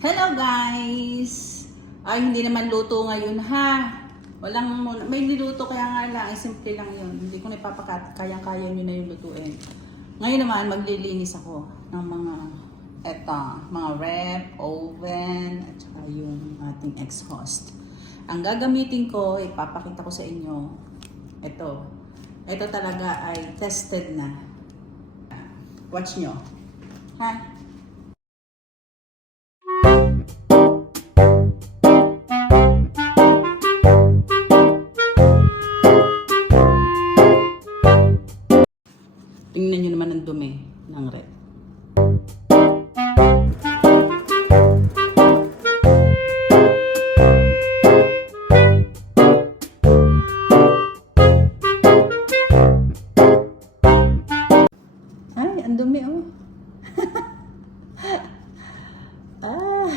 Hello guys! Ay, hindi naman luto ngayon ha. May niluto kaya nga lang, ay simple lang yun. Hindi ko kayang-kaya nyo na yung lutuin. Ngayon naman, maglilinis ako ng mga ref, oven, at saka yung ating exhaust. Ang gagamitin ko, ipapakita ko sa inyo, ito. Ito talaga ay tested na. Watch nyo. Ha? Tingnan nyo naman ang dumi ng ref. Ay, ang dumi oh. Ah.